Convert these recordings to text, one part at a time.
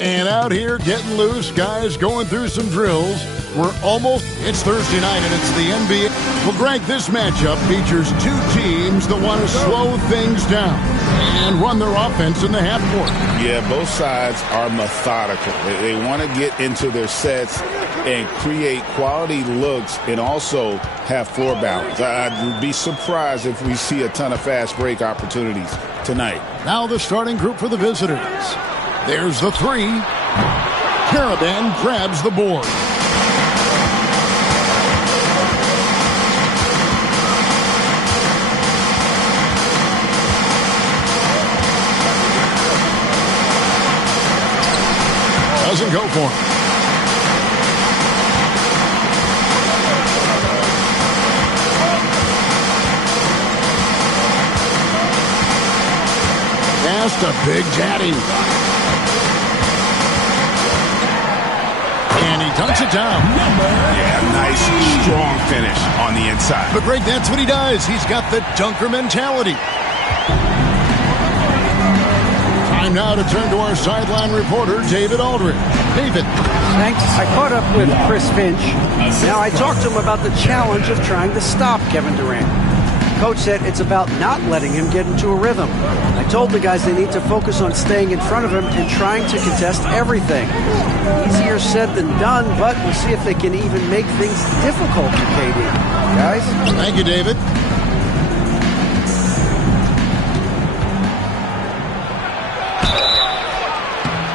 And out here getting loose, guys going through some drills. It's Thursday night and it's the NBA. Well, Greg, this matchup features two teams that want to slow things down and run their offense in the half court. Yeah, both sides are methodical. They want to get into their sets and create quality looks and also have floor balance. I'd be surprised if we see a ton of fast break opportunities tonight. Now the starting group for the visitors. There's the three. Caravan grabs the board. Doesn't go for him. That's a big daddy. And he dunks it down. Yeah, nice, strong finish on the inside. But Greg, that's what he does. He's got the dunker mentality. Time now to turn to our sideline reporter, David Aldridge. David. Thanks. I caught up with Chris Finch. Now, I talked to him about the challenge of trying to stop Kevin Durant. Coach said it's about not letting him get into a rhythm. I told the guys they need to focus on staying in front of him and trying to contest everything. Easier said than done, but we'll see if they can even make things difficult for KD. Guys? Thank you, David.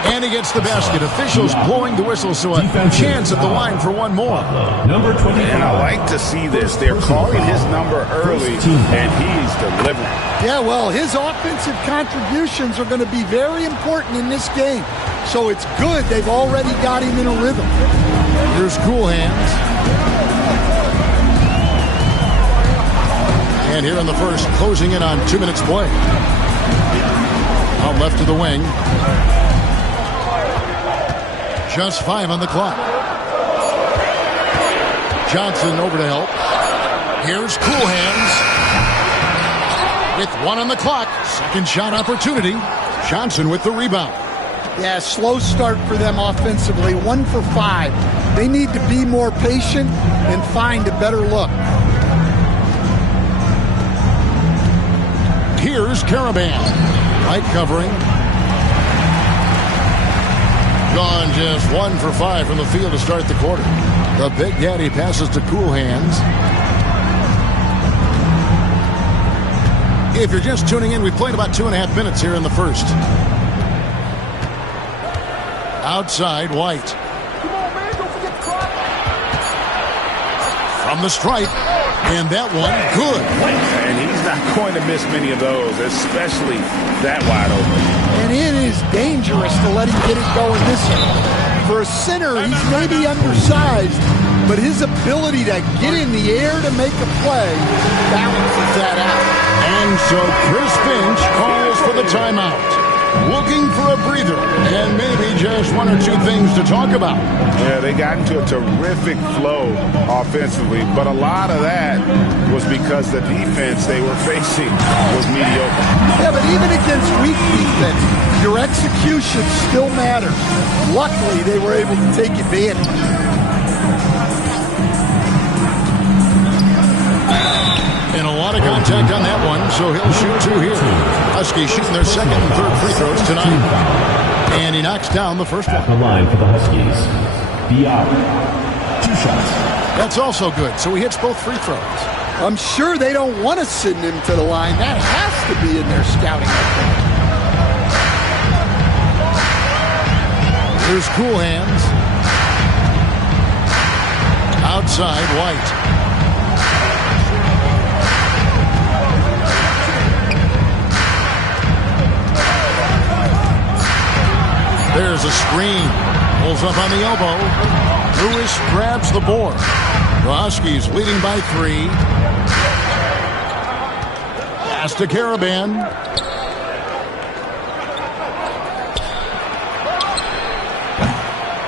And he gets the basket. Officials blowing the whistle, so a chance at the line for one more. Number 25. And I like to see this. They're calling his number early, and he's delivering. Yeah, well, his offensive contributions are going to be very important in this game. So it's good they've already got him in a rhythm. Here's Cool Hands. And here in the first, closing in on 2 minutes play. Out left to the wing. Just 5 on the clock. Johnson over to help. Here's Cool Hands. With 1 on the clock. Second shot opportunity. Johnson with the rebound. Yeah, slow start for them offensively. 1 for 5. They need to be more patient and find a better look. Here's Caravan. Light covering. Gone just 1 for 5 from the field to start the quarter. The Big Daddy passes to Cool Hands. If you're just tuning in, we played about 2.5 minutes here in the first. Outside, White. From the stripe. And that one, good. And he's not going to miss many of those, especially that wide open. And it is dangerous to let him get it going this way. For a center, he's maybe undersized, but his ability to get in the air to make a play balances that out. And so Chris Finch calls for the timeout. Looking for a breather and maybe just 1 or 2 things to talk about. Yeah, they got into a terrific flow offensively, but a lot of that was because the defense they were facing was mediocre. Yeah, but even against weak defense, your execution still matters. Luckily, they were able to take advantage. And a lot of contact on that one, so he'll shoot 2 here. Huskies shooting their second and third free throws tonight. And he knocks down the first one. At the line for the Huskies. Diop. 2 shots. That's also good, so he hits both free throws. I'm sure they don't want to send him to the line. That has to be in their scouting report. Here's Cool Hands. Outside, White. There's a screen. Pulls up on the elbow. Lewis grabs the board. The Huskies leading by 3. Pass to Caravan.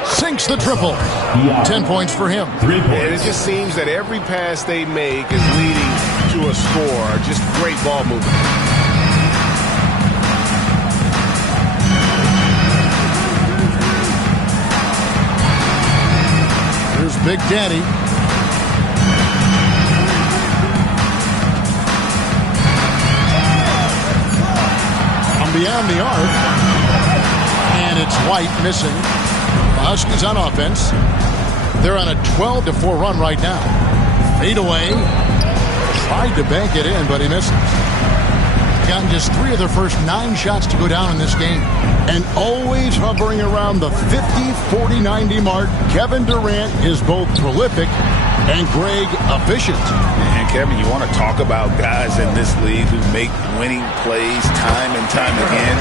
Sinks the triple. 10 points for him. 3 points. And it just seems that every pass they make is leading to a score. Just great ball movement. Big Daddy. From beyond the arc. And it's White missing. The Huskies on offense. They're on a 12-4 run right now. Fade away. Tried to bank it in, but he misses. Gotten just 3 of their first 9 shots to go down in this game. And always hovering around the 50, 40, 90 mark, Kevin Durant is both prolific and, Greg, efficient. And, Kevin, you want to talk about guys in this league who make winning plays time and time again.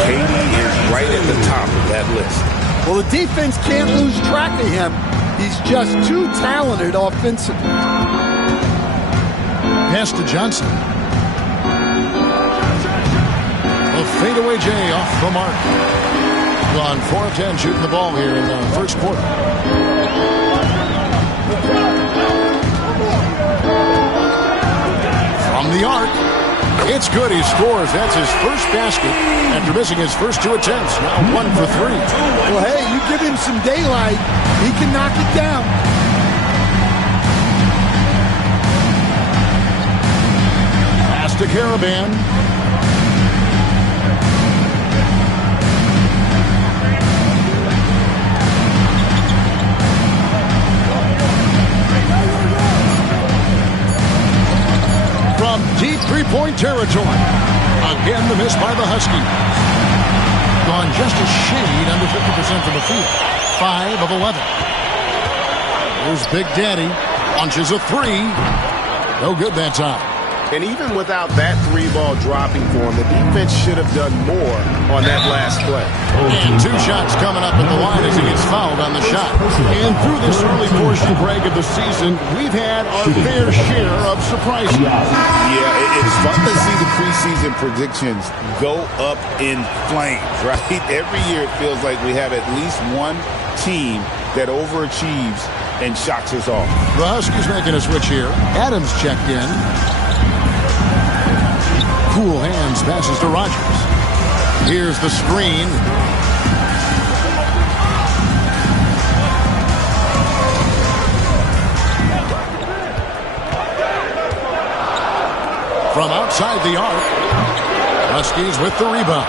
KD is right at the top of that list. Well, the defense can't lose track of him. He's just too talented offensively. Pass to Johnson. A fadeaway J off the mark. Gone 4 of 10 shooting the ball here in the first quarter. From the arc. It's good. He scores. That's his first basket after missing his first 2 attempts. Now 1 for 3. Well, hey, you give him some daylight, he can knock it down. Pass to Caravan. From deep three-point territory. Again, the miss by the Huskies. Gone just a shade under 50% from the field. 5 of 11. Here's Big Daddy. Launches a 3. No good that time. And even without that 3-ball dropping for him, the defense should have done more on that last play. And 2 shots coming up at the line as he gets fouled on the shot. And through this early portion, Greg, of the season, we've had our fair share of surprises. Yeah, it's fun to see the preseason predictions go up in flames, right? Every year it feels like we have at least one team that overachieves and shocks us all. The Huskies making a switch here. Adams checked in. Cool hands, passes to Rogers. Here's the screen. From outside the arc, Huskies with the rebound.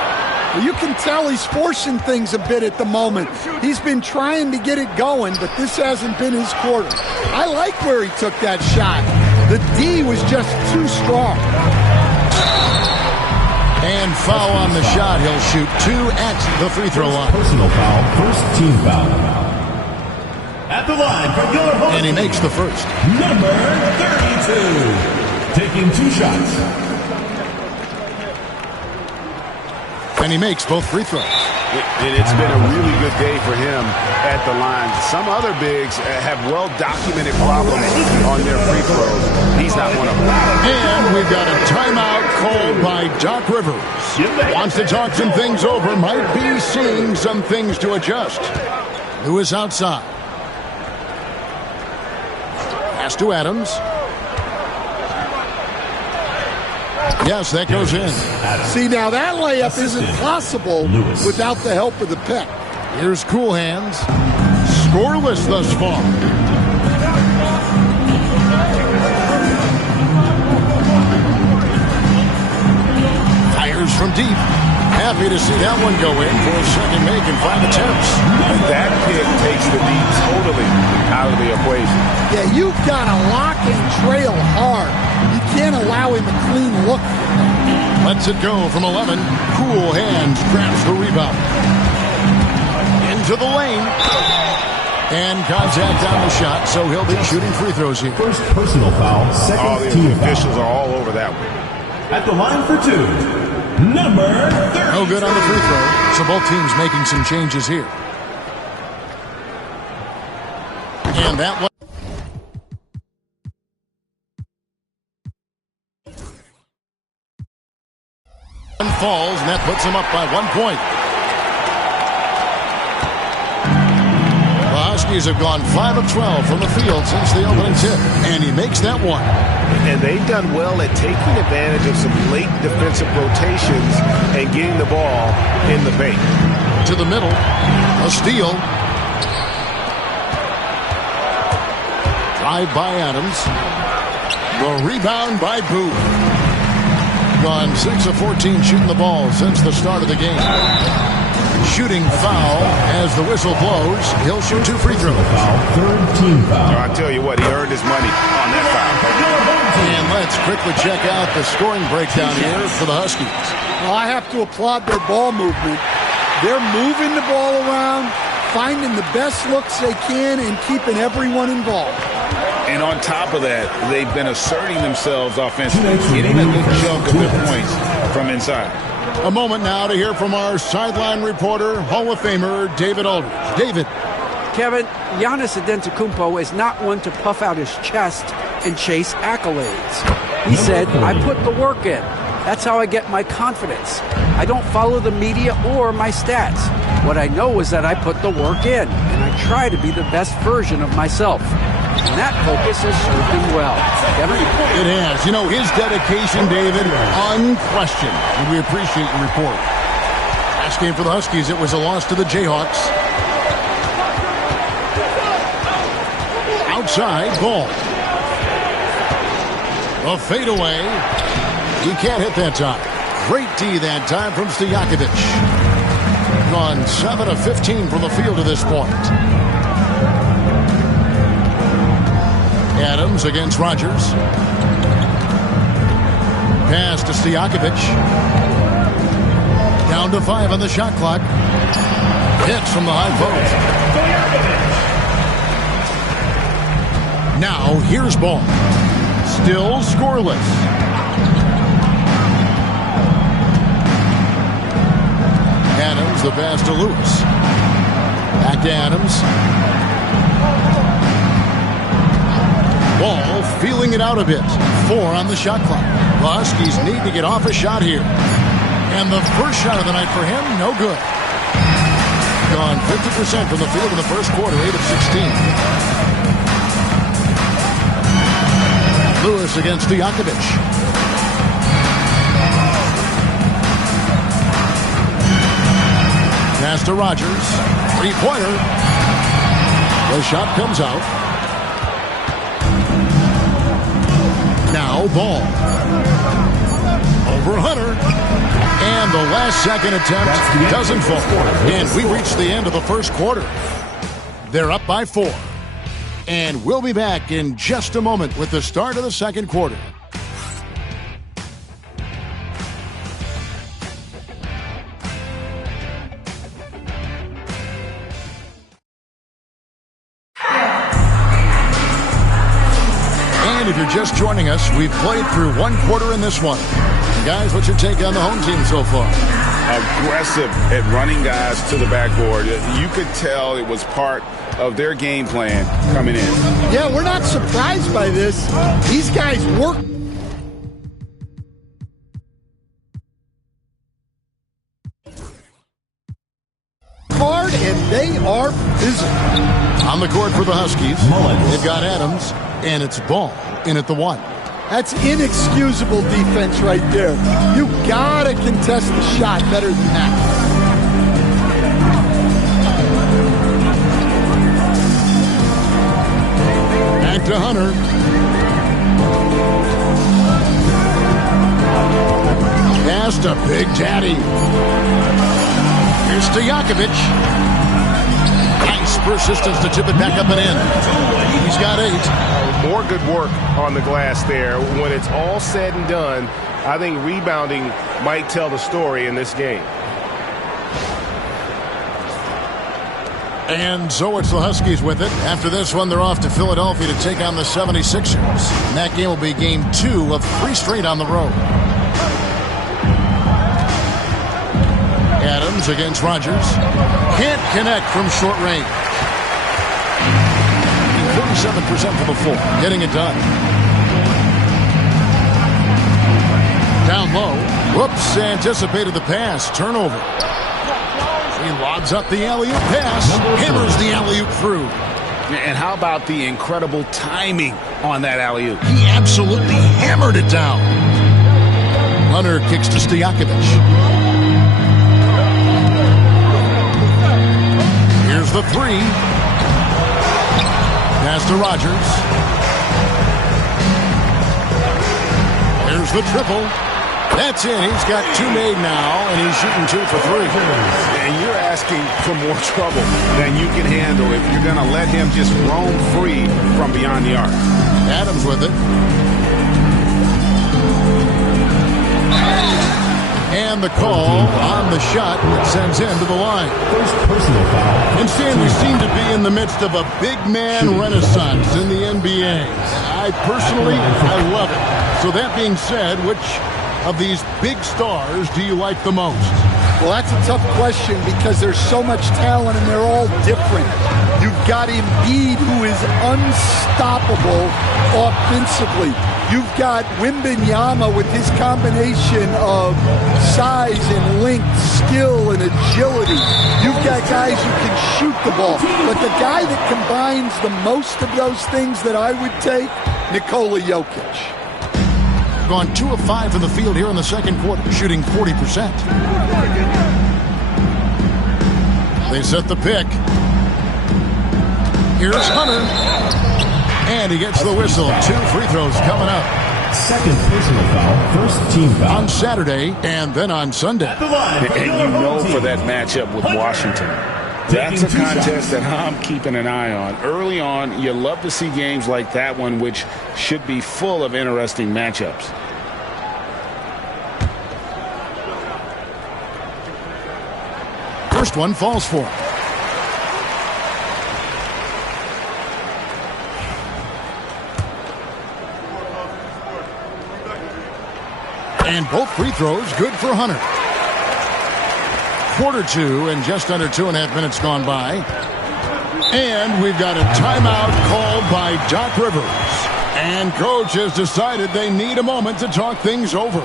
Well, you can tell he's forcing things a bit at the moment. He's been trying to get it going, but this hasn't been his quarter. I like where he took that shot. The D was just too strong. And foul on the shot. He'll shoot 2 at the free throw line. Personal foul, first team foul. At the line for your Huskies. And he makes the first. Number 32. Taking 2 shots. And he makes both free throws. And it's been a really good day for him at the line. Some other bigs have well-documented problems on their free throws. He's not one of them. And we've got a timeout called by Doc Rivers. Wants to talk some things over. Might be seeing some things to adjust. Lewis outside. Pass to Adams. Yes, that goes in. See, now that layup isn't possible without the help of the pick. Here's Cool Hands. Scoreless thus far. Fires from deep. Happy to see that one go in for a second make in 5 attempts. That pick takes the D totally out of the equation. Yeah, you've got to lock and trail hard. You can't allow him a clean look. Lets it go from 11. Cool Hands grabs the rebound. Into the lane. And contact on the shot, so he'll be shooting free throws here. First personal foul, second team foul. Officials are all over that one. At the line for 2, number 30. No good on the free throw, so both teams making some changes here. And that one. Falls, and that puts him up by 1 point. The Huskies have gone 5 of 12 from the field since the opening tip, and he makes that one. And they've done well at taking advantage of some late defensive rotations and getting the ball in the paint. To the middle, a steal. Drive by Adams. The rebound by Booth. Gone 6 of 14 shooting the ball since the start of the game. Shooting foul as the whistle blows. He'll shoot 2 free throws. Third team foul. I tell you what, he earned his money on that foul. And let's quickly check out the scoring breakdown here for the Huskies. Well, I have to applaud their ball movement. They're moving the ball around, finding the best looks they can, and keeping everyone involved. And on top of that, they've been asserting themselves offensively, getting a good chunk of their points from inside. A moment now to hear from our sideline reporter, Hall of Famer David Aldridge. David. Kevin, Giannis Antetokounmpo is not one to puff out his chest and chase accolades. He said, I put the work in. That's how I get my confidence. I don't follow the media or my stats. What I know is that I put the work in, and I try to be the best version of myself. And that focus has served him well. Kevin? It has. You know, his dedication, David, unquestioned. And we appreciate your report. Last game for the Huskies, it was a loss to the Jayhawks. Outside, ball. A fadeaway. He can't hit that time. Great D that time from Stojakovic. Gone 7 of 15 from the field to this point. Adams against Rogers. Pass to Stojakovic. Down to 5 on the shot clock. Hits from the high post. Now here's ball. Still scoreless. Adams, the pass to Lewis. Back to Adams. Ball feeling it out a bit. 4 on the shot clock. The Huskies need to get off a shot here. And the first shot of the night for him, no good. Gone 50% from the field in the first quarter, 8 of 16. Lewis against Stojakovic. Pass to Rogers. 3-pointer. The shot comes out. Now ball. Over Hunter. And the last second attempt doesn't fall. And we reach the end of the first quarter. They're up by 4. And we'll be back in just a moment with the start of the second quarter. And if you're just joining us, we've played through 1 quarter in this one. Guys, what's your take on the home team so far? Aggressive at running guys to the backboard. You could tell it was part of their game plan coming in. Yeah, we're not surprised by this. These guys work hard, and they are physical. On the court for the Huskies, they've got Adams, and it's ball in at the 1. That's inexcusable defense right there. You gotta contest the shot better than that. Back to Hunter. Pass to Big Daddy. Here's Stojakovic. Nice persistence to tip it back up and in. He's got 8. More good work on the glass there. When it's all said and done, I think rebounding might tell the story in this game. And so it's the Huskies with it. After this one, they're off to Philadelphia to take on the 76ers. And that game will be game 2 of 3 straight on the road. Adams against Rogers. Can't connect from short range. 47% from the floor. Getting it done. Down low. Whoops, anticipated the pass. Turnover. He lobs up the alley-oop pass. Hammers the alley-oop through. And how about the incredible timing on that alley-oop? He absolutely hammered it down. Hunter kicks to Stojakovic. Here's the 3. Pass to Rogers. Here's the triple. That's in. He's got 2 made now, and he's shooting 2 for 3. And you're asking for more trouble than you can handle if you're going to let him just roam free from beyond the arc. Adams with it. And the call on the shot that sends him to the line. First personal foul. And Stan, we seem to be in the midst of a big man renaissance in the NBA. I personally love it. So that being said, which of these big stars do you like the most? Well, that's a tough question because there's so much talent and they're all different. You've got Embiid, who is unstoppable offensively. You've got Wembanyama with his combination of size and length, skill and agility. You've got guys who can shoot the ball. But the guy that combines the most of those things that I would take, Nikola Jokic. Gone 2 of 5 from the field here in the second quarter, shooting 40%. They set the pick. Here's Hunter. And he gets the whistle. 2 free throws coming up. Second personal foul. First team foul. On Saturday and then on Sunday. And you know for that matchup with Washington, that's a contest that I'm keeping an eye on. Early on, you love to see games like that one, which should be full of interesting matchups. First one falls for him. And both free throws good for Hunter. Quarter 2 and just under 2.5 minutes gone by. And we've got a timeout called by Doc Rivers. And coach has decided they need a moment to talk things over.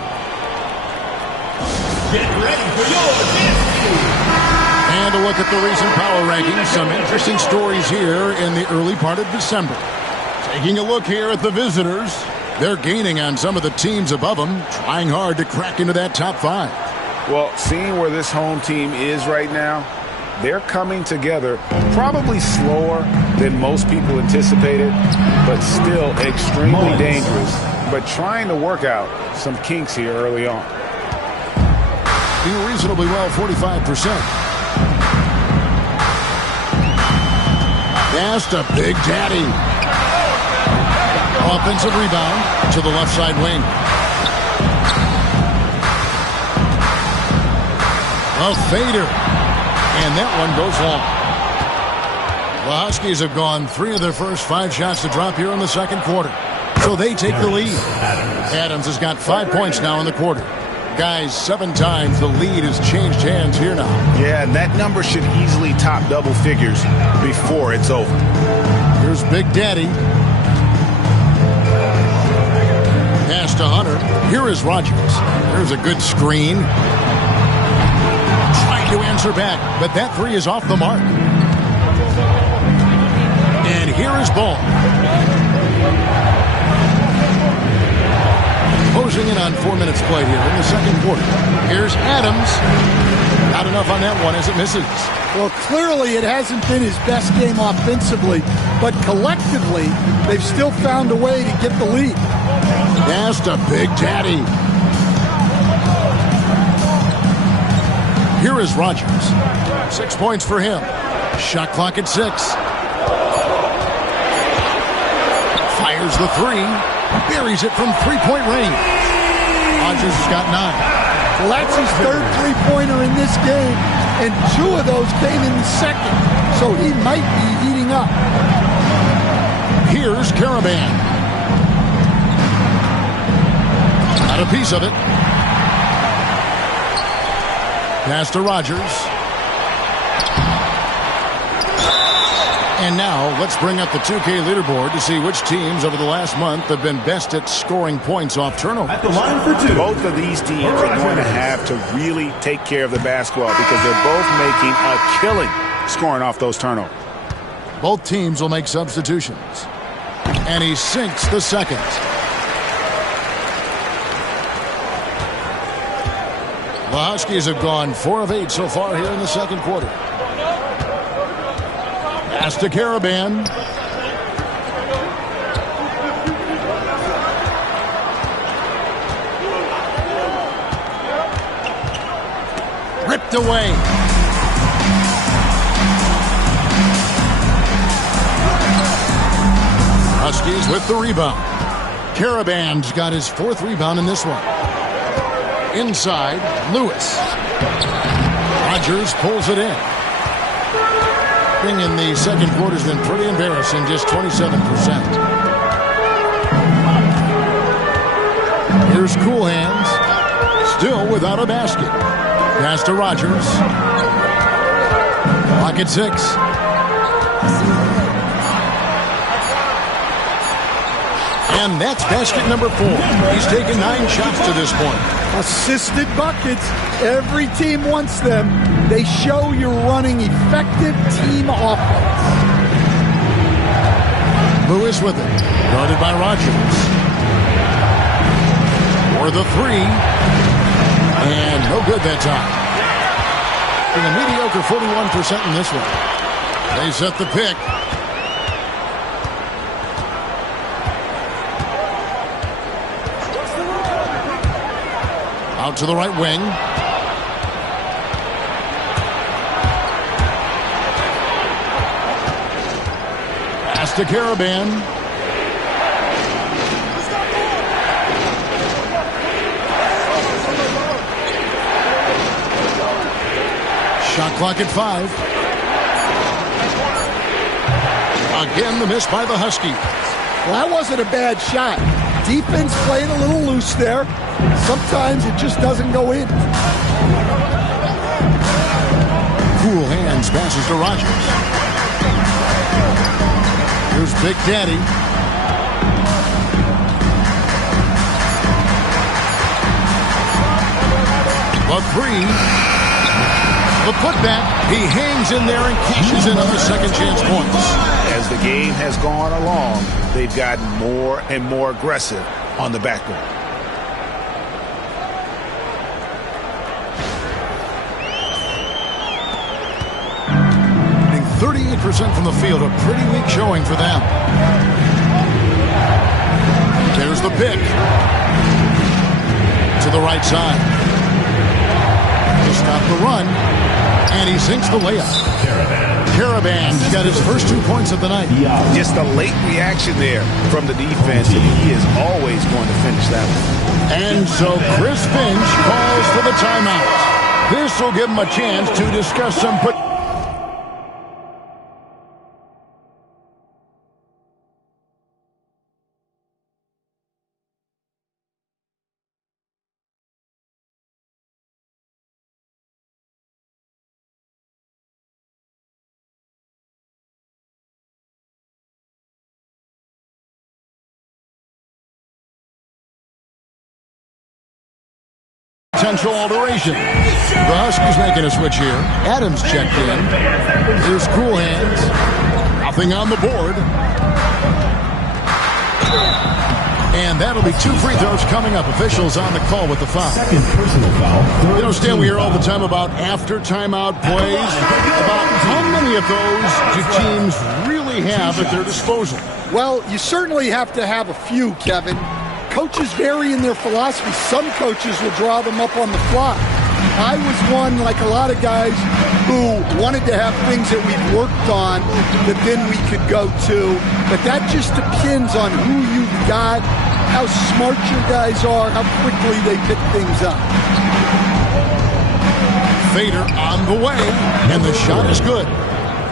Get ready for your dance. And a look at the recent power rankings. Some interesting stories here in the early part of December. Taking a look here at the visitors. They're gaining on some of the teams above them, trying hard to crack into that top 5. Well, seeing where this home team is right now, they're coming together probably slower than most people anticipated, but still extremely dangerous. But trying to work out some kinks here early on. Do reasonably well, 45%. That's a Big Daddy. Offensive rebound to the left side wing. A fader. And that one goes long. The Huskies have gone 3 of their first 5 shots to drop here in the second quarter. So they take the lead. Adams has got 5 points now in the quarter. Guys, 7 times the lead has changed hands here now. Yeah, and that number should easily top double figures before it's over. Here's Big Daddy. Pass to Hunter. Here is Rogers. There's a good screen. Trying to answer back, but that 3 is off the mark. And here is Ball. Closing in on 4 minutes played here in the second quarter. Here's Adams. Not enough on that one as it misses. Well, clearly it hasn't been his best game offensively, but collectively they've still found a way to get the lead. Pass to Big Daddy. Here is Rogers. 6 points for him. Shot clock at 6. Fires the 3. Buries it from 3-point range. Rogers has got 9. Well, that's his 3rd three-pointer in this game, and 2 of those came in the second, so he might be heating up. Here's Caravan. Got a piece of it. Pass to Rogers. And now let's bring up the 2K leaderboard to see which teams over the last month have been best at scoring points off turnover. At the line for 2. Both of these teams are going to have to really take care of the basketball because they're both making a killing scoring off those turnovers. Both teams will make substitutions. And he sinks the second. The Huskies have gone 4 of 8 so far here in the second quarter. Pass to Caravan. knocked away. Huskies with the rebound. Caravan's got his 4th rebound in this one. Inside, Lewis. Rogers pulls it in. Thing in the second quarter has been pretty embarrassing, just 27%. Here's Cool Hands, still without a basket. Pass to Rogers. Clock at 6. And that's basket number 4. He's taken 9 shots to this point. Assisted buckets. Every team wants them. They show you're running effective team offense. Lewis with it. Guarded by Rogers. For the 3. And no good that time. And a mediocre 41% in this one. They set the pick. Out to the right wing. Pass to Caravan. Shot clock at 5. Again, the miss by the Huskies. Well, that wasn't a bad shot. Defense playing a little loose there. Sometimes it just doesn't go in. Cool Hands passes to Rogers. Here's Big Daddy. The 3. The putback. He hangs in there and cashes in on the second chance points. As the game has gone along, they've gotten more and more aggressive on the backboard. 38% from the field, a pretty weak showing for them. There's the pick. To the right side. To stop the run. And he sinks the layup. Caravan's got his first 2 points of the night. Just a late reaction there from the defense, and he is always going to finish that one. And so Chris Finch calls for the timeout. This will give him a chance to discuss some... potential alteration. The Huskies making a switch here. Adams checked in. Here's Cool Hands. Nothing on the board. And that'll be 2 free throws coming up. Officials on the call with the foul. Second personal foul. You know, Stan, we hear all the time about after timeout plays. About how many of those do teams really have at their disposal? Well, you certainly have to have a few, Kevin. Coaches vary in their philosophy. Some coaches will draw them up on the fly. I was one, like a lot of guys, who wanted to have things that we've worked on that then we could go to. But that just depends on who you've got, how smart your guys are, how quickly they pick things up. Fader on the way, and the shot is good.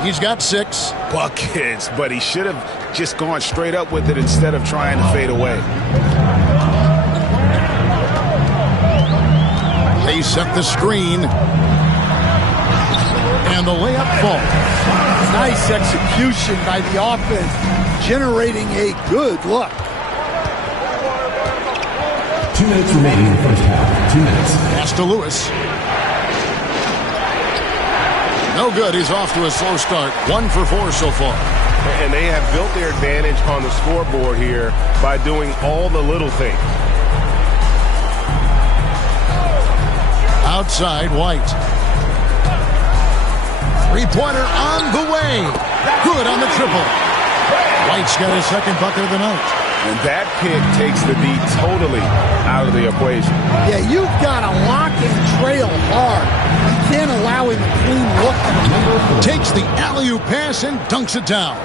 He's got 6 buckets, but he should have just gone straight up with it instead of trying to fade away. They set the screen, and the layup falls. Nice execution by the offense, generating a good look. 2 minutes remaining in the first half. 2 minutes. Pass to Lewis. No good. He's off to a slow start. 1 for 4 so far. And they have built their advantage on the scoreboard here by doing all the little things. Outside, White. 3-pointer on the way. Good on the triple. White's got his second bucket of the night. And that pick takes the D totally out of the equation. Yeah, you've got to lock and trail hard. You can't allow him a clean look. Takes the alley-oop pass and dunks it down.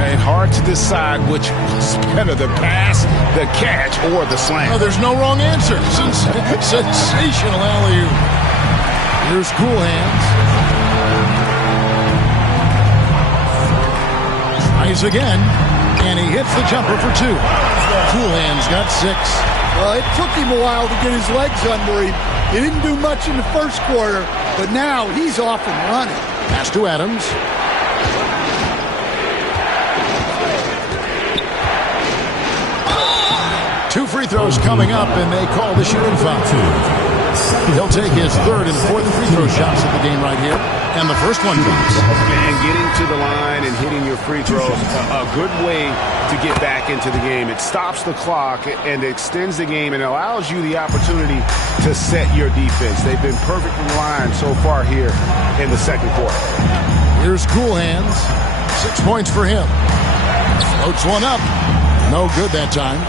And hard to decide which was better, the pass, the catch, or the slam. Oh, there's no wrong answer. Sensational alley-oop. Here's Cool Hands. Tries again, and he hits the jumper for 2. Cool Hands got 6. Well, it took him a while to get his legs under him. He didn't do much in the first quarter, but now he's off and running. Pass to Adams. Two free throws coming up, and they call the shooting foul. He'll take his third and fourth free throw shots of the game right here, and the first one drops. And getting to the line and hitting your free throws, a good way to get back into the game. It stops the clock and extends the game and allows you the opportunity to set your defense. They've been perfect from the line so far here in the second quarter. Here's Cool Hands. 6 points for him. Floats one up. No good that time.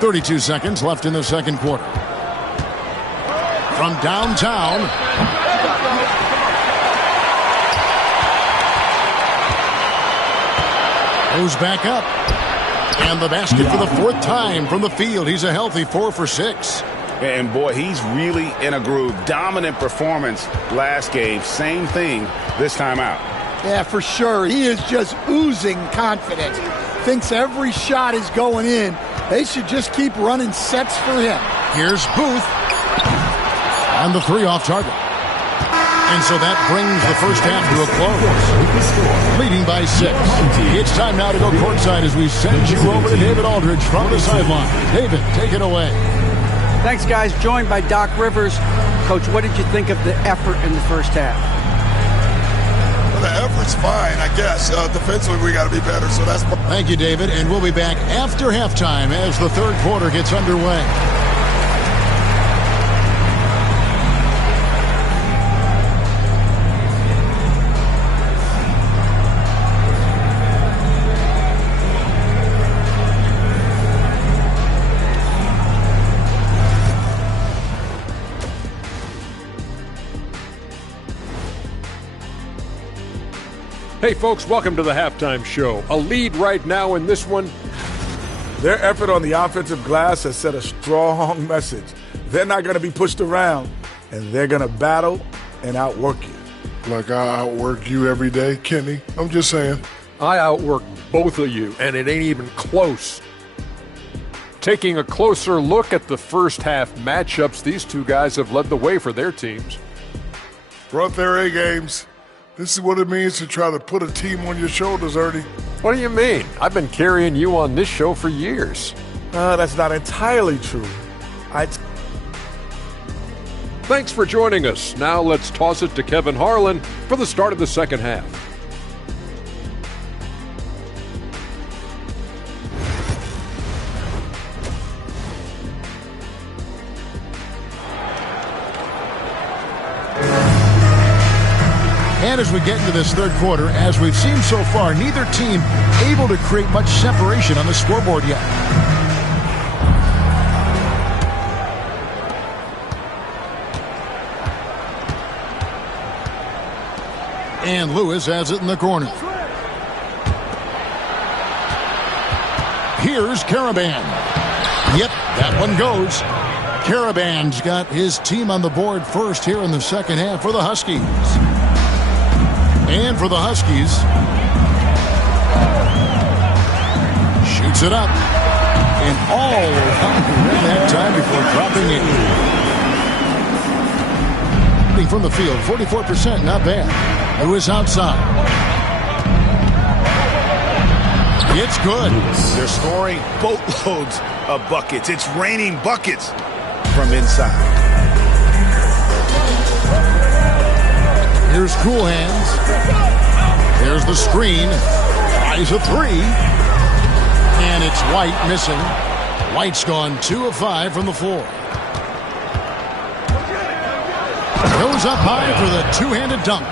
32 seconds left in the second quarter. From downtown. Goes back up. And the basket for the 4th time from the field. He's a healthy 4 for 6. And boy, he's really in a groove. Dominant performance last game. Same thing this time out. Yeah, for sure. He is just oozing confidence. Thinks every shot is going in. They should just keep running sets for him. Here's Booth. And the 3 off target. And so that brings the first half to a close. Leading by 6. It's time now to go courtside as we send you over to David Aldridge from the sideline. David, take it away. Thanks, guys. Joined by Doc Rivers. Coach, what did you think of the effort in the first half? Well, the effort's fine, I guess. Defensively, we got to be better. So that's. Thank you, David. And we'll be back after halftime as the third quarter gets underway. Hey, folks, welcome to the halftime show. A lead right now in this one. Their effort on the offensive glass has set a strong message. They're not going to be pushed around, and they're going to battle and outwork you. Like I outwork you every day, Kenny. I'm just saying. I outwork both of you, and it ain't even close. Taking a closer look at the first half matchups, these two guys have led the way for their teams. Brought their A games. This is what it means to try to put a team on your shoulders, Ernie. What do you mean? I've been carrying you on this show for years. That's not entirely true. Thanks for joining us. Now let's toss it to Kevin Harlan for the start of the second half. And as we get into this third quarter, as we've seen so far, neither team able to create much separation on the scoreboard yet. And Lewis has it in the corner. Here's Caravan. Yep, that one goes. Caravan's got his team on the board first here in the second half for the Huskies. And for the Huskies, shoots it up. And all around that time before dropping in. From the field, 44%, not bad. Lewis outside. It's good. They're scoring boatloads of buckets. It's raining buckets from inside. Here's Cool Hands. There's the screen. Tries a 3. And it's White missing. White's gone 2 of 5 from the floor. Goes up high for the two-handed dunk.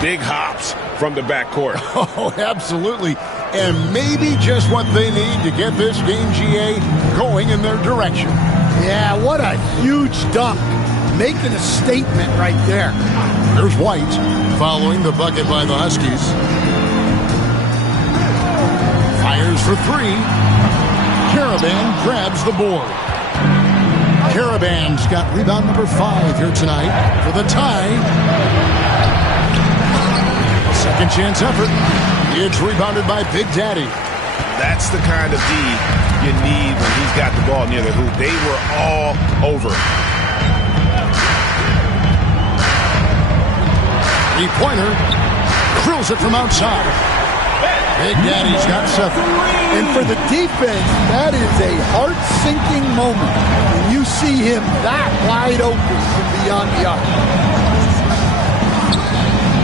Big hops from the backcourt. Oh, absolutely. And maybe just what they need to get this game, GA, going in their direction. Yeah, what a huge dunk. Making a statement right there. There's White following the bucket by the Huskies. Fires for three. Caravan grabs the board. Caravan's got rebound number 5 here tonight for the tie. Second chance effort. It's rebounded by Big Daddy. That's the kind of D you need when he's got the ball near the hoop. They were all over. Three-pointer. Drills it from outside. Big Daddy's got 7. And for the defense, that is a heart-sinking moment when you see him that wide open from beyond the arc.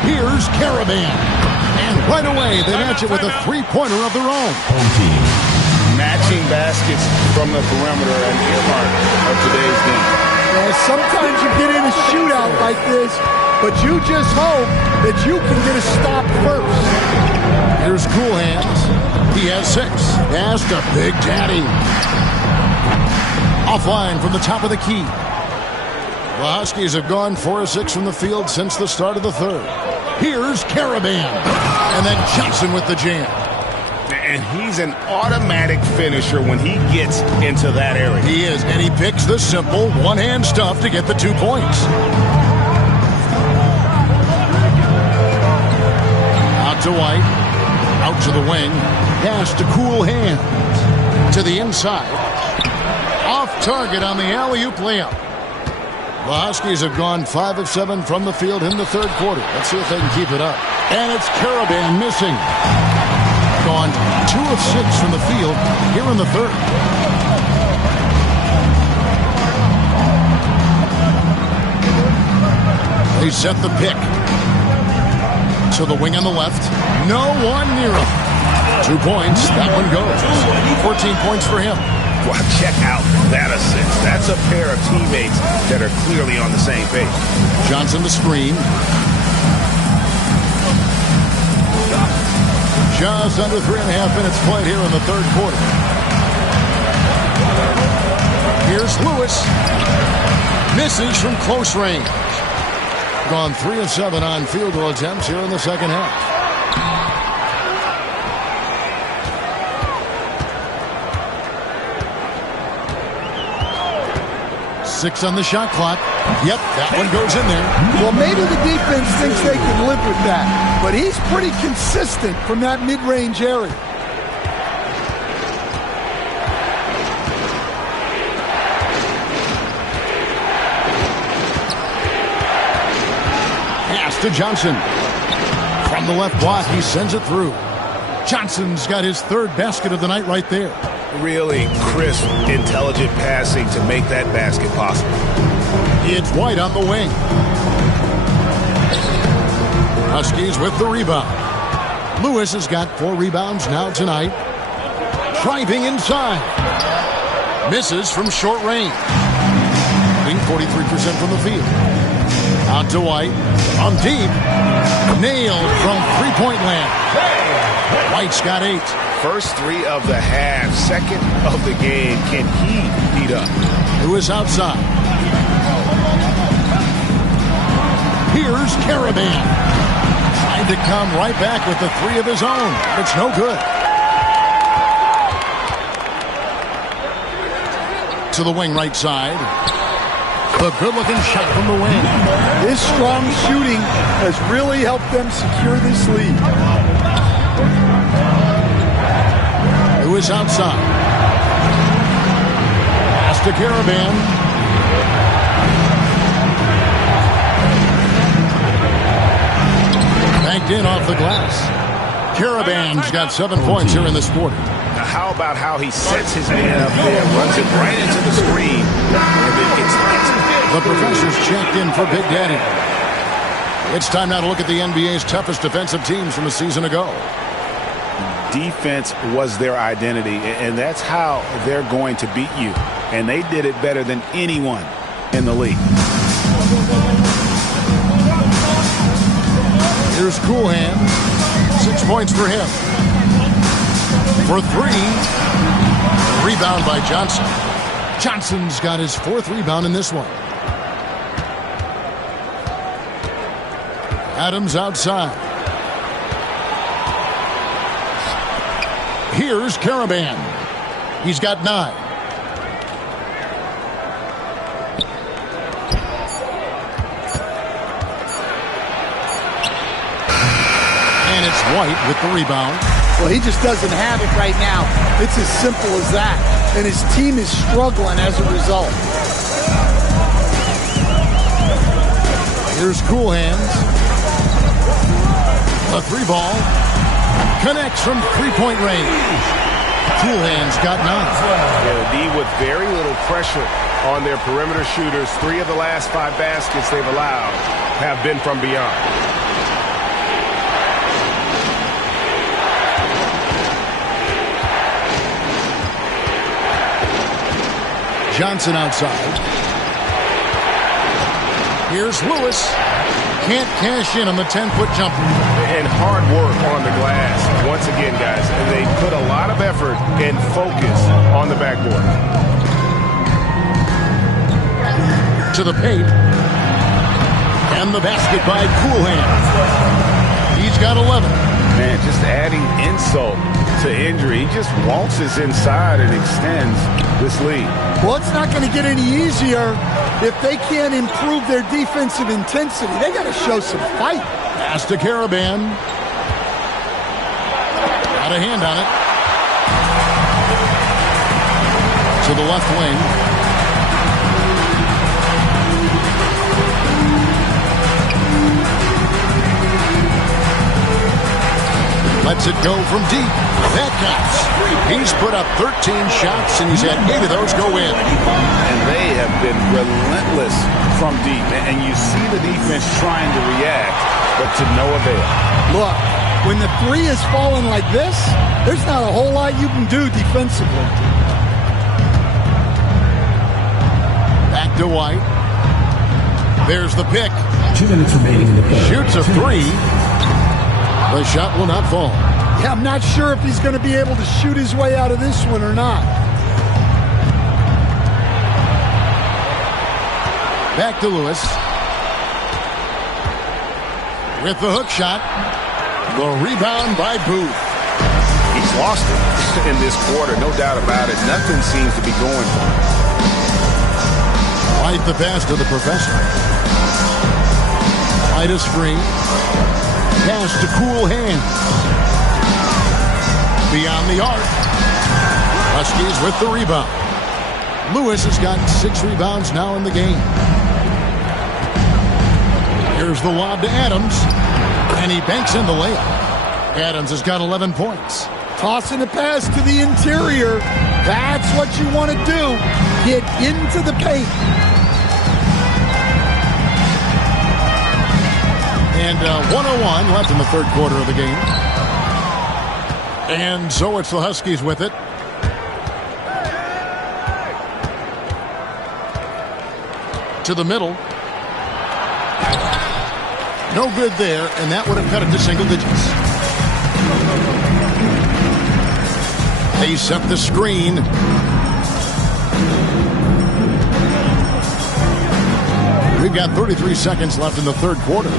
Here's Caravan. And right away, they match it with a three-pointer of their own. Home team. Matching baskets from the perimeter and earmark of today's game. Well, sometimes you get in a shootout like this, but you just hope that you can get a stop first. Here's Cool Hands. He has 6. Pass to Big Daddy. Offline from the top of the key. The Huskies have gone 4 of 6 from the field since the start of the third. Here's Caravan. And then Johnson with the jam. And he's an automatic finisher when he gets into that area. He is, and he picks the simple one-hand stuff to get the 2 points. Out to White. Out to the wing. Pass to Cool Hands. To the inside. Off target on the alley-oop layup. The Huskies have gone 5 of 7 from the field in the third quarter. Let's see if they can keep it up. And it's Caravan missing. Gone 2 of 6 from the field here in the third. They set the pick. To the wing on the left. No one near him. 2 points. That one goes. 14 points for him. Well, check out that assist. That's a pair of teammates that are clearly on the same page. Johnson the screen. Just under 3.5 minutes played here in the third quarter. Here's Lewis. Misses from close range. Gone 3 of 7 on field goal attempts here in the second half. 6 on the shot clock. Yep, that one goes in there. Well, maybe the defense thinks they can live with that, but he's pretty consistent from that mid-range area. Pass to Johnson. From the left block, he sends it through. Johnson's got his 3rd basket of the night right there. Really crisp, intelligent passing to make that basket possible. It's White on the wing. Huskies with the rebound. Lewis has got 4 rebounds now tonight. Driving inside. Misses from short range. Shooting 43% from the field. Out to White. On deep. Nailed from three-point land. White's got 8. First 3 of the half, second of the game. Can he beat up? Lewis outside. Here's Caravan. Trying to come right back with the 3 of his own. It's no good. To the wing right side. The good-looking shot from the wing. This strong shooting has really helped them secure this lead. Lewis outside. Pass to Caravan. Banked in off the glass. Caravan's got 7 points here in this quarter. Now how about how he sets his man up there, runs it right into the screen, and then gets it. The professor's checked in for Big Daddy. It's time now to look at the NBA's toughest defensive teams from a season ago. Defense was their identity, and that's how they're going to beat you. And they did it better than anyone in the league. Here's Cool Hands. 6 points for him. For 3. Rebound by Johnson. Johnson's got his 4th rebound in this one. Adams outside. Here's Caravan. He's got 9. And it's White with the rebound. Well, he just doesn't have it right now. It's as simple as that. And his team is struggling as a result. Here's Cool Hands. A 3-ball. Connects from 3-point range. Cool Hands got 9. Yeah, D with very little pressure on their perimeter shooters. 3 of the last 5 baskets they've allowed have been from beyond. Johnson outside. Here's Lewis. Can't cash in on the 10-foot jumper. And hard work on the glass. Once again, guys, and they put a lot of effort and focus on the backboard. To the paint. And the basket by Cool Hand. He's got 11. Man, just adding insult to injury. He just waltzes inside and extends this lead. Well, it's not going to get any easier if they can't improve their defensive intensity. They got to show some fight. Pass to Caravan. Got a hand on it. To the left wing. Lets it go from deep. That counts. He's put up 13 shots, and he's had 8 of those go in. And they have been relentless from deep. And you see the defense trying to react, but to no avail. Look, when the 3 is falling like this, there's not a whole lot you can do defensively. Back to White. There's the pick. 2 minutes remaining in the play. Shoots a 3. The shot will not fall. Yeah, I'm not sure if he's going to be able to shoot his way out of this one or not. Back to Lewis. With the hook shot. The rebound by Booth. He's lost it in this quarter, no doubt about it. Nothing seems to be going for him. White the pass to the professor. White is free. Pass to Cool Hands. Beyond the arc. Huskies with the rebound. Lewis has got 6 rebounds now in the game. Here's the lob to Adams. And he banks in the layup. Adams has got 11 points. Tossing a pass to the interior. That's what you want to do. Get into the paint. And 1:01 left in the third quarter of the game. And so it's the Huskies with it. To the middle. No good there, and that would have cut it to single digits. They set the screen. We've got 33 seconds left in the third quarter.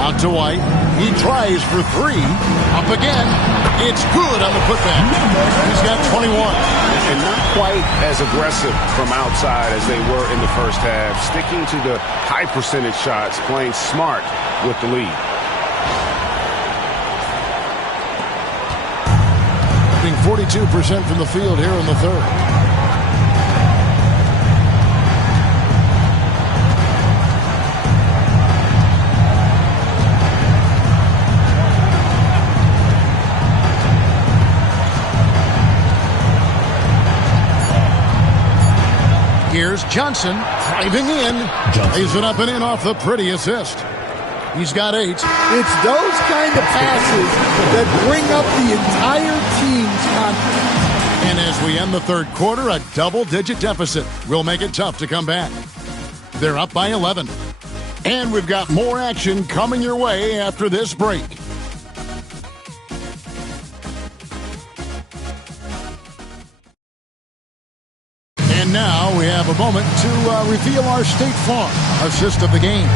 Out to White. He tries for 3. Up again. It's good on the putback. He's got 21. And not quite as aggressive from outside as they were in the first half. Sticking to the high percentage shots, playing smart with the lead. Being 42% from the field here in the third. Here's Johnson driving in. Lays it up and in off the pretty assist. He's got 8. It's those kind of passes that bring up the entire team's confidence. And as we end the third quarter, a double-digit deficit will make it tough to come back. They're up by 11. And we've got more action coming your way after this break. we have a moment to reveal our State Farm assist of the game.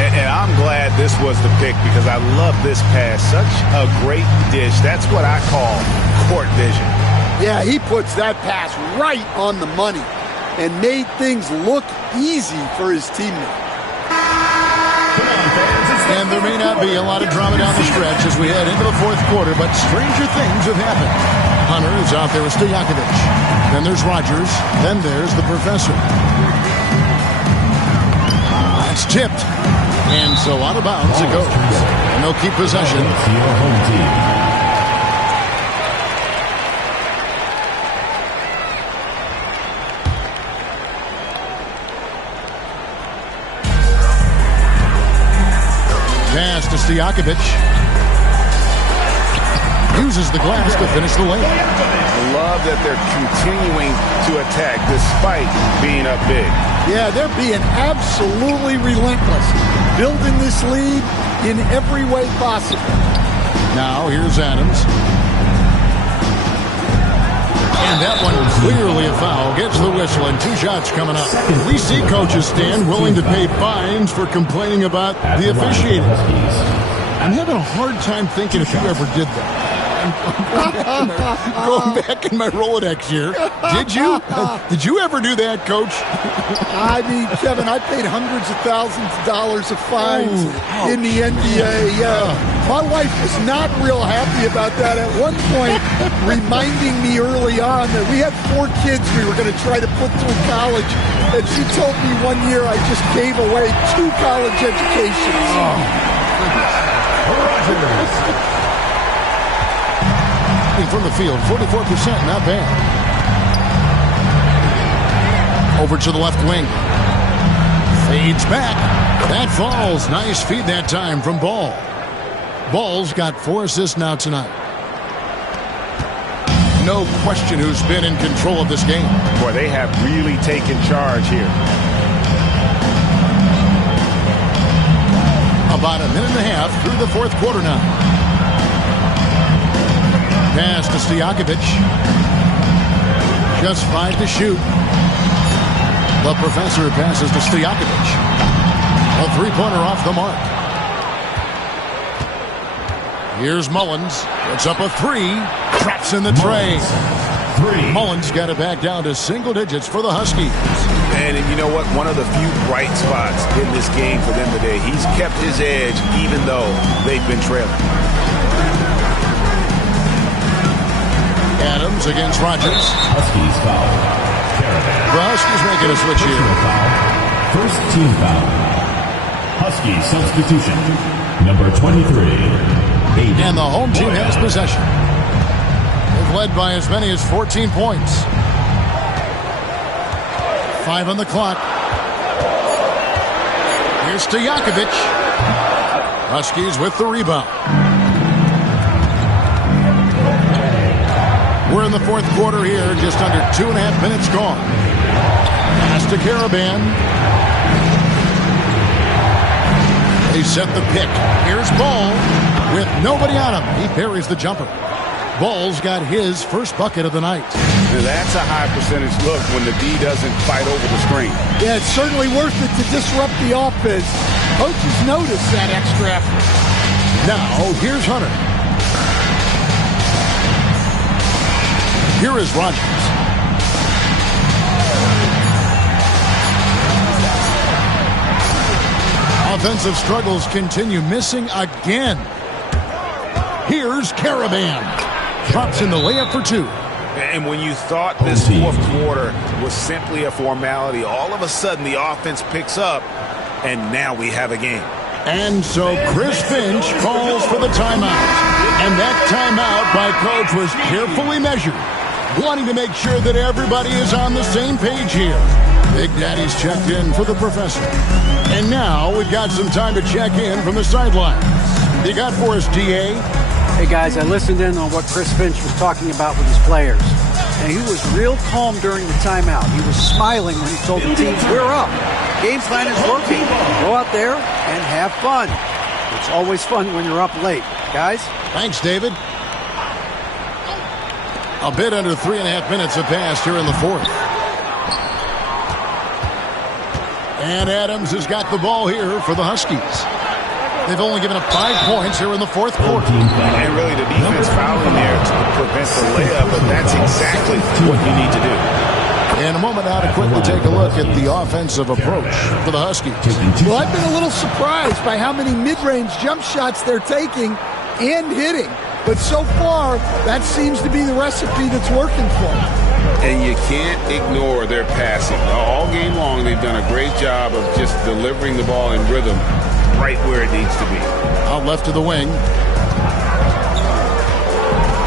And I'm glad this was the pick because I love this pass. Such a great dish. That's what I call court vision. Yeah, he puts that pass right on the money and made things look easy for his teammate. And there may not be a lot of drama down the stretch as we head into the fourth quarter, but stranger things have happened. Hunter is out there with Stojakovic. Then there's Rogers. Then there's the professor. It's tipped. And so out of bounds it goes. And they'll keep possession. Pass to Stojakovic. Uses the glass to finish the lane. I love that they're continuing to attack despite being up big. Yeah, they're being absolutely relentless, building this lead in every way possible. Now here's Adams. And that one clearly a foul. Gets the whistle and 2 shots coming up. We see coaches stand willing to pay fines for complaining about the officiating. I'm having a hard time thinking if you ever did that. Going back in my Rolodex here. Did you? Did you ever do that, Coach? I mean, Kevin, I paid hundreds of thousands of dollars of fines in the NBA. My wife was not real happy about that at one point, reminding me early on that we had 4 kids we were going to try to put through college. And she told me one year I just gave away 2 college educations. From the field, 44%, not bad. Over to the left wing. Fades back. That falls. Nice feed that time from Ball. Ball's got 4 assists now tonight. No question who's been in control of this game. Boy, they have really taken charge here. About a minute and a half through the fourth quarter now. Pass to Stojakovic. Just 5 to shoot. The professor passes to Stojakovic. A 3-pointer off the mark. Here's Mullins. Puts up a 3. Traps in the tray. Mullins got it back down to single digits for the Huskies. And you know what? One of the few bright spots in this game for them today. He's kept his edge even though they've been trailing. Adams against Rogers. Huskies foul. The Huskies making a switch here. First team foul. Husky substitution. Number 23. And the home team has possession. They've led by as many as 14 points. 5 on the clock. Here's Stojakovic. Huskies with the rebound. We're in the fourth quarter here, just under 2.5 minutes gone. Pass to Karaban. They set the pick. Here's Ball with nobody on him. He buries the jumper. Ball's got his first bucket of the night. Now that's a high percentage look when the D doesn't fight over the screen. Yeah, it's certainly worth it to disrupt the offense. Coaches notice that extra effort. Now, here's Hunter. Here is Rogers. Offensive struggles continue, missing again. Here's Karaban. Drops in the layup for 2. And when you thought this fourth quarter was simply a formality, all of a sudden the offense picks up, and now we have a game. And so Chris Finch calls for the timeout. And that timeout by Coach was carefully measured, wanting to make sure that everybody is on the same page here. Big Daddy's checked in for the professor. And now we've got some time to check in from the sidelines. You got for us, DA? Hey, guys, I listened in on what Chris Finch was talking about with his players. And he was real calm during the timeout. He was smiling when he told the team, we're up. Game plan is working. Go out there and have fun. It's always fun when you're up late. Guys? Thanks, David. A bit under 3.5 minutes have passed here in the fourth. And Adams has got the ball here for the Huskies. They've only given up 5 points here in the fourth quarter. And really the defense fouling there to prevent the layup, but that's exactly what you need to do. In a moment now to quickly take a look at the offensive approach for the Huskies. Well, I've been a little surprised by how many mid-range jump shots they're taking and hitting. But so far, that seems to be the recipe that's working for them. And you can't ignore their passing. All game long, they've done a great job of just delivering the ball in rhythm right where it needs to be. Out left of the wing.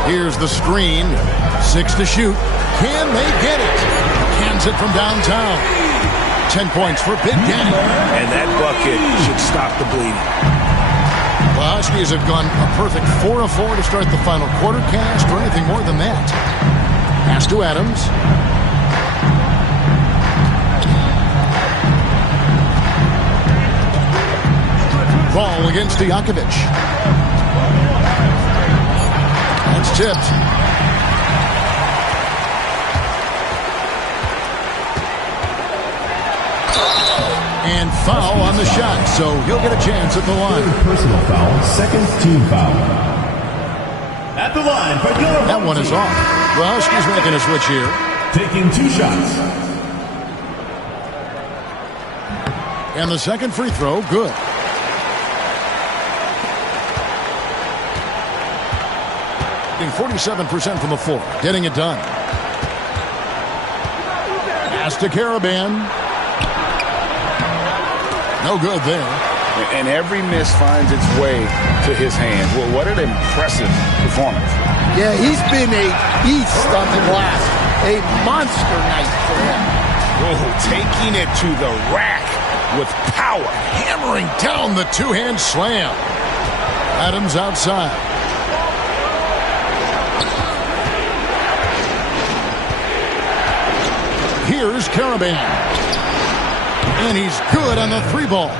Here's the screen. 6 to shoot. Can they get it? Cans it from downtown. 10 points for Big Daddy. And that bucket should stop the bleeding. The Huskies have gone a perfect 4 of 4 to start the final quarter. Cast or anything more than that. Pass to Adams. Ball against Stojakovic. That's tipped. And foul on the shot, so he'll get a chance at the line. Personal foul, second team foul. At the line for Giller. That one is off. The Huskies making a switch here. Taking 2 shots. And the second free throw, good. Getting 47% from the floor, getting it done. Pass to Caravan. No good there. And every miss finds its way to his hands. Well, what an impressive performance. Yeah, he's been a beast on the glass. A monster night for him. Oh, taking it to the rack with power. Hammering down the two-hand slam. Adams outside. Here's Caravan. And he's good on the 3-ball.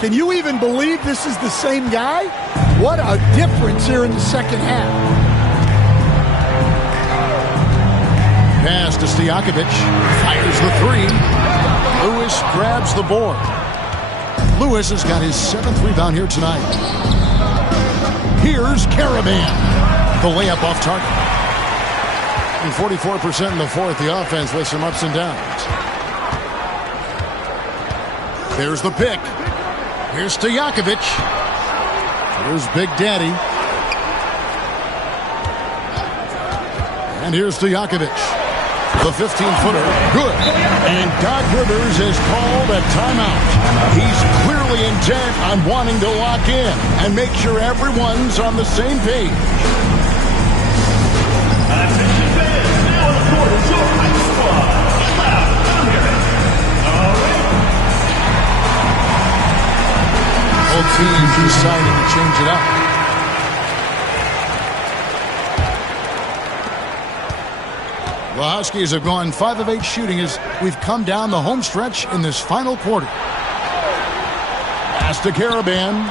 Can you even believe this is the same guy? What a difference here in the second half. Pass to Stojakovic. Fires the 3. Lewis grabs the board. Lewis has got his 7th rebound here tonight. Here's Caravan. The layup off target. And 44% in the fourth. The offense with some ups and downs. There's the pick. Here's Stojakovic. Here's Big Daddy. And here's Stojakovic. The 15-footer. Good. And Doc Rivers has called a timeout. He's clearly intent on wanting to lock in and make sure everyone's on the same page. Attention fans, now on the court is your high squad. Get loud, come here. All right. Both teams deciding to change it up. The Huskies have gone 5 of 8 shooting as we've come down the home stretch in this final quarter. Pass to Caravan.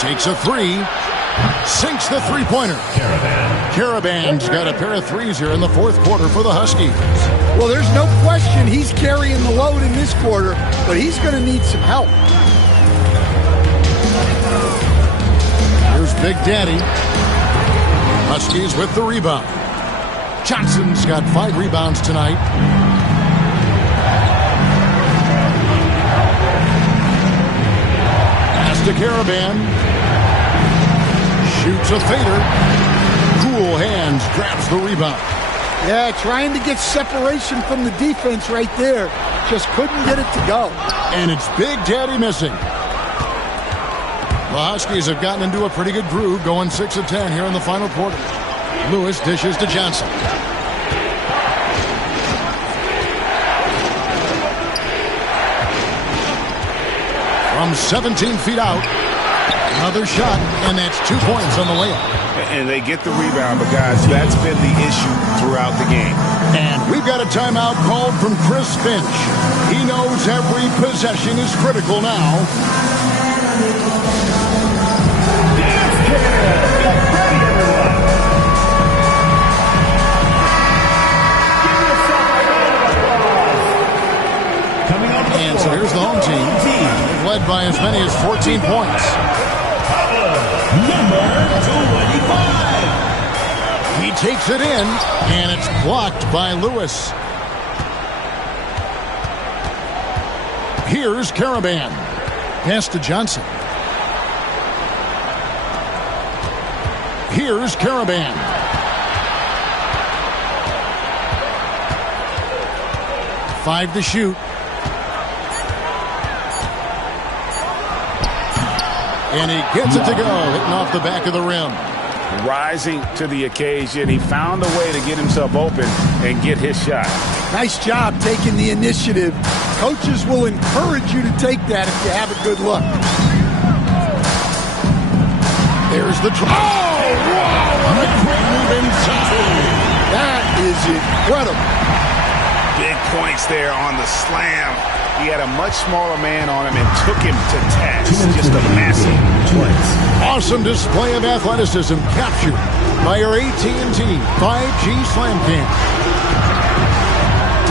Takes a 3. Sinks the three-pointer. Caravan's got a pair of threes here in the fourth quarter for the Huskies. Well, there's no question he's carrying the load in this quarter, but he's going to need some help. Here's Big Daddy. Huskies with the rebound. Johnson's got 5 rebounds tonight. Pass to Caravan. Shoots a fader. Cool hands, grabs the rebound. Yeah, trying to get separation from the defense right there. Just couldn't get it to go. And it's Big Daddy missing. The Huskies have gotten into a pretty good groove, going 6 of 10 here in the final quarter. Lewis dishes to Johnson. From 17 feet out, another shot, and that's 2 points on the layup. And they get the rebound, but guys, that's been the issue throughout the game. And we've got a timeout called from Chris Finch. He knows every possession is critical now. the home team. They've led by as many as 14 points. Number 25. He takes it in, and it's blocked by Lewis. Here's Caravan. Pass to Johnson. Here's Caravan. Five to shoot. And he gets it to go, hitting off the back of the rim. Rising to the occasion. He found a way to get himself open and get his shot. Nice job taking the initiative. Coaches will encourage you to take that if you have a good look. There's the try. Oh, wow, what a great move inside. That is incredible. Big points there on the slam. He had a much smaller man on him and took him to task. Just a massive play. Awesome display of athleticism captured by our AT&T 5G Slam Cam.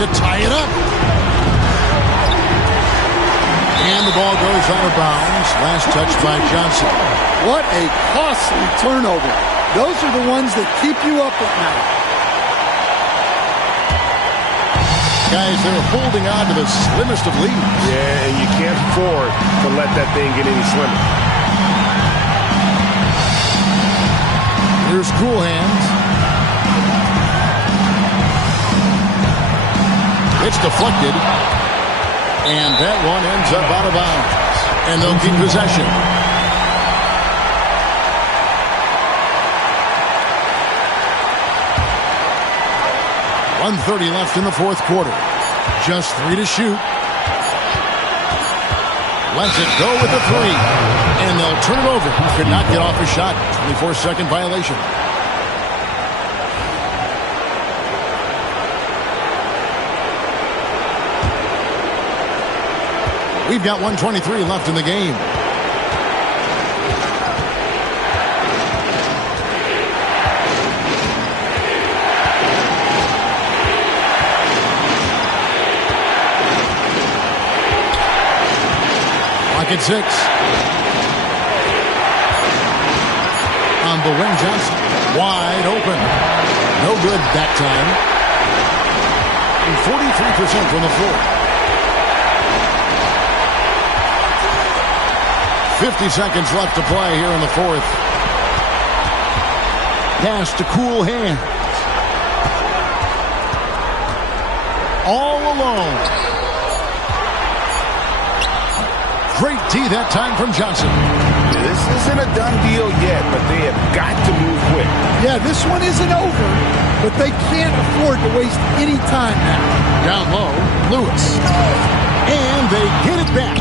To tie it up. And the ball goes out of bounds. Last touch by Johnson. What a costly turnover. Those are the ones that keep you up at night. Guys, they're holding on to the slimmest of leads. Yeah, and you can't afford to let that thing get any slimmer. Here's Cool Hands. It's deflected. And that one ends up out of bounds. And they'll keep possession. .130 left in the fourth quarter. Just 3 to shoot. Lets it go with the 3. And they'll turn it over. Could not get off a shot. 24-second violation. We've got 1:23 left in the game. At 6. On the wing, Johnson. Wide open. No good that time. And 43% from the floor. 50 seconds left to play here in the fourth. Pass to Cool Hands. All alone. Great D that time from Johnson. This isn't a done deal yet, but they have got to move quick. Yeah, this one isn't over, but they can't afford to waste any time now. Down low, Lewis. And they get it back.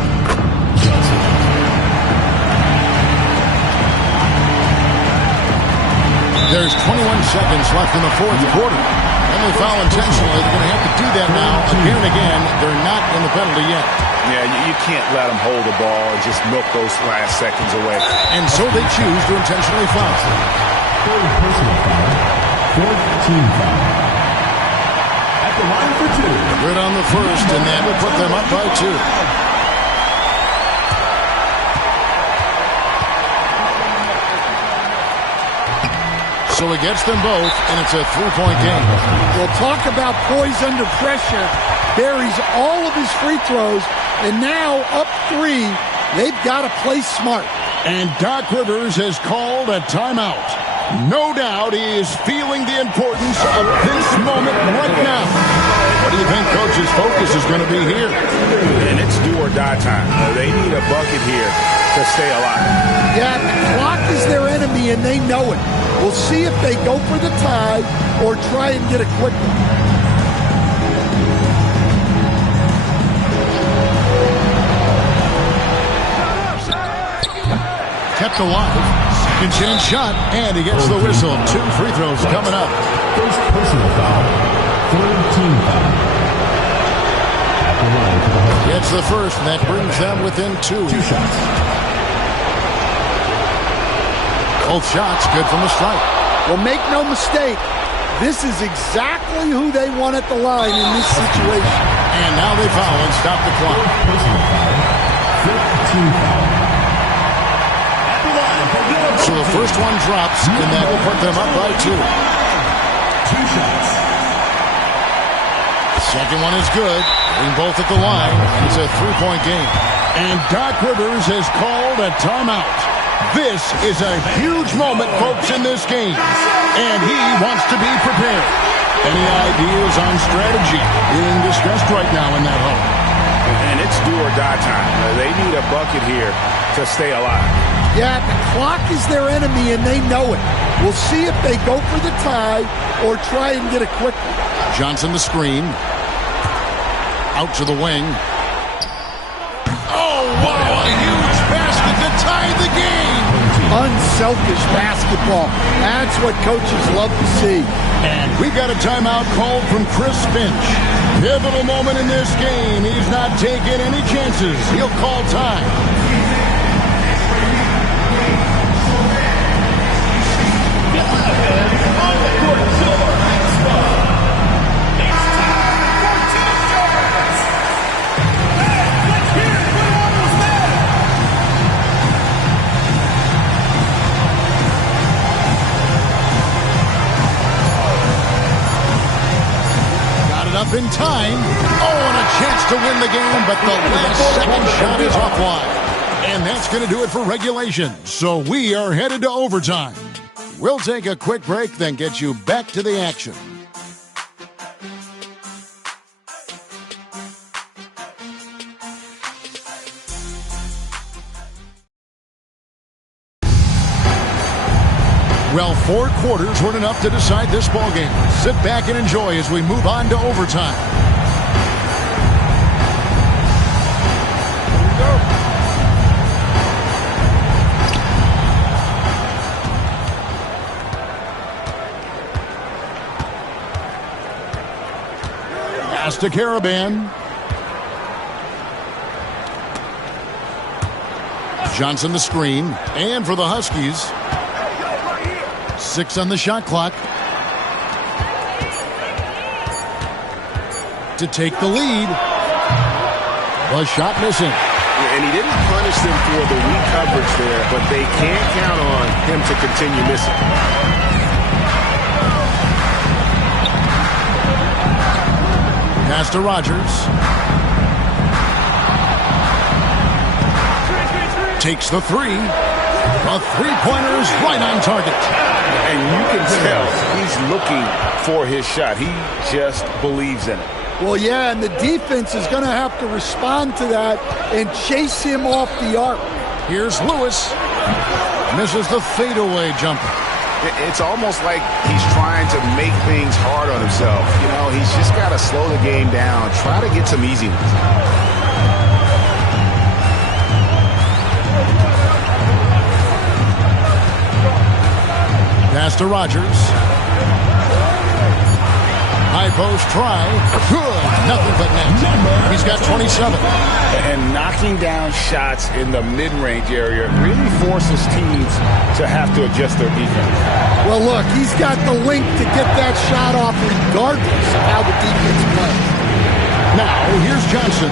There's 21 seconds left in the fourth quarter. And they foul intentionally. They're going to have to do that now again and again. They're not in the penalty yet. Yeah, you can't let them hold the ball and just milk those last seconds away. And so they choose to intentionally foul. Third personal foul. Fourth team foul. At the line for 2. Good on the first, and that will put them up by 2. So he gets them both, and it's a 3-point game. We'll talk about poise under pressure. Buries all of his free throws, and now up 3. They've got to play smart. And Doc Rivers has called a timeout. No doubt he is feeling the importance of this moment right now. What do you think Coach's focus is going to be here? And it's do or die time. They need a bucket here to stay alive. Yeah, the clock is their enemy, and they know it. We'll see if they go for the tie or try and get a quick one. Kept alive. Second chance shot, and he gets the whistle. 2 free throws coming up. First personal foul. Third team foul. At the line for the home. Gets the first, and that brings them within 2. 2 shots. Both shots good from the strike. Well, make no mistake, this is exactly who they want at the line in this situation. And now they foul and stop the clock. So the first one drops, and that will put them up by 2. 2 shots. Second one is good. Hitting both at the line. It's a 3-point game. And Doc Rivers has called a timeout. This is a huge moment, folks, in this game. And he wants to be prepared. Any ideas on strategy being discussed right now in that hole? And it's do or die time. They need a bucket here to stay alive. Yeah, the clock is their enemy, and they know it. We'll see if they go for the tie or try and get it quickly. Johnson the screen. Out to the wing. Oh, wow, a huge basket to tie the game. Unselfish basketball. That's what coaches love to see. And we got a timeout called from Chris Finch. Pivotal moment in this game. He's not taking any chances. He'll call time. Up in time. Oh, and a chance to win the game, but the last second shot is offline. And that's going to do it for regulation. So we are headed to overtime. We'll take a quick break, then get you back to the action. Well, 4 quarters weren't enough to decide this ballgame. Sit back and enjoy as we move on to overtime. Here we go. Pass to Caravan. Johnson the screen. And for the Huskies, 6 on the shot clock to take the lead. A shot missing. And he didn't punish them for the weak coverage there, but they can't count on him to continue missing. Pass to Rogers. Takes the 3. A 3-pointer is right on target. And you can tell he's looking for his shot. He just believes in it. Well, yeah, and the defense is going to have to respond to that and chase him off the arc. Here's Lewis. Misses the fadeaway jumper. It's almost like he's trying to make things hard on himself. You know, he's just got to slow the game down, try to get some easy ones. Pass to Rogers. High post try. Good. Nothing but net. He's got 27. And knocking down shots in the mid-range area really forces teams to have to adjust their defense. Well, look, he's got the link to get that shot off regardless of how the defense plays. Now, here's Johnson.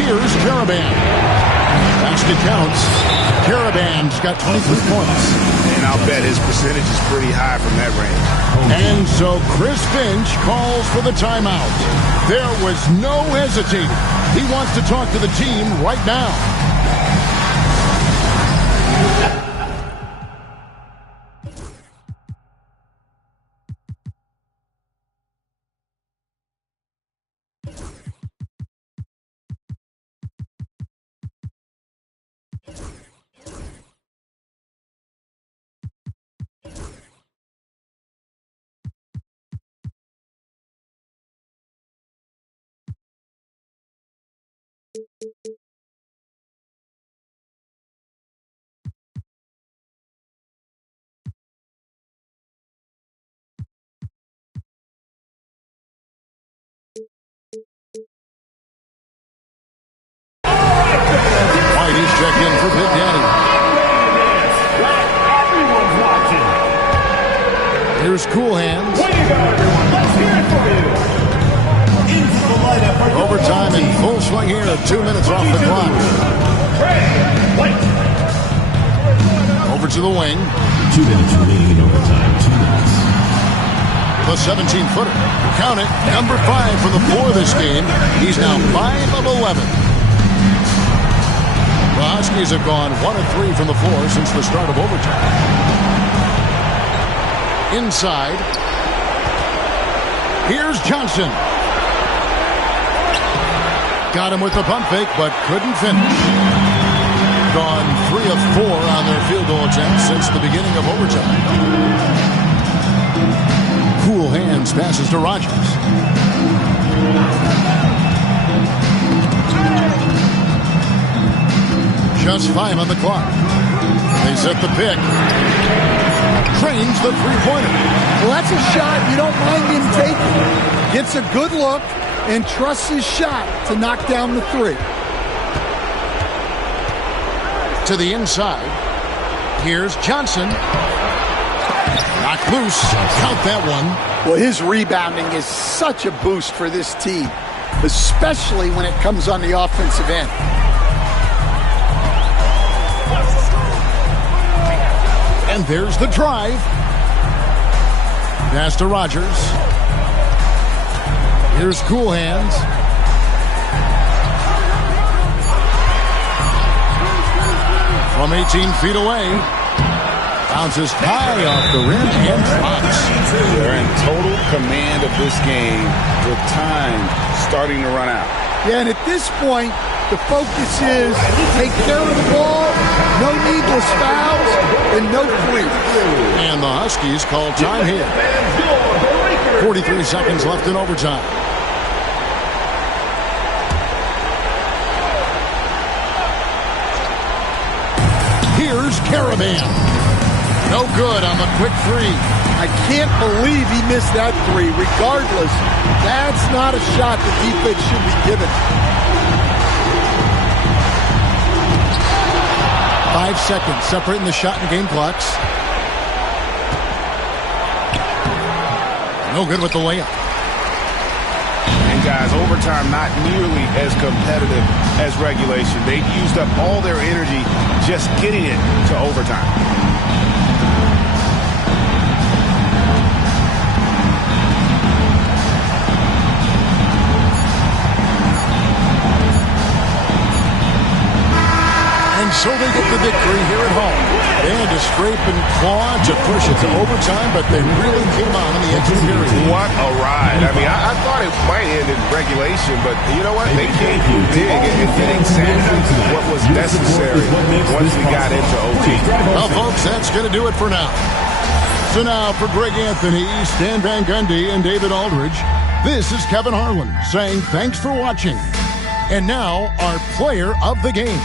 Here's Caravan. Basket counts. Caravan's got 23 points. And I'll bet his percentage is pretty high from that range. And so Chris Finch calls for the timeout. There was no hesitating. He wants to talk to the team right now. Whitey's check in for Big Here's Cool Hands. Way to go, everyone. Let's hear it for you. Into the lineup for Overtime in full swing here. 2 minutes off the clock. Over to the wing. 2 minutes remaining in overtime. 2 minutes. The 17-footer. Count it. Number 5 for the floor this game. He's now 5 of 11. The Huskies have gone 1 of 3 from the floor since the start of overtime. Inside. Here's Johnson. Got him with the pump fake, but couldn't finish. Gone 3 of 4 on their field goal attempts since the beginning of overtime. Cool Hands passes to Rogers. Just 5 on the clock. They set the pick. Trains the three-pointer. Well, that's a shot you don't mind him taking. Gets a good look and trusts his shot to knock down the 3. To the inside. Here's Johnson. Knocked loose. Count that one. Well, his rebounding is such a boost for this team, especially when it comes on the offensive end. And there's the drive. Pass to Rogers. Here's Cool Hands. From 18 feet away. Bounces high off the rim and drops. They're in total command of this game with time starting to run out. Yeah, and at this point, the focus is take care of the ball, no needless fouls, and no threes. And the Huskies call time here. 43 seconds left in overtime. Here's Caravan. No good on the quick 3. I can't believe he missed that 3. Regardless, that's not a shot the defense should be given. 5 seconds separating the shot and game clocks. No good with the layup. And guys, overtime not nearly as competitive as regulation. They've used up all their energy just getting it to overtime. So they get the victory here at home. They had to scrape and claw to push it to overtime, but they really came on in the extra period. What a ride. I mean, I thought it might end in regulation, but you know what? They came through big and did exactly what was necessary once we got into OT. Well, folks, that's going to do it for now. So now for Greg Anthony, Stan Van Gundy, and David Aldridge, this is Kevin Harlan saying thanks for watching. And now our player of the game.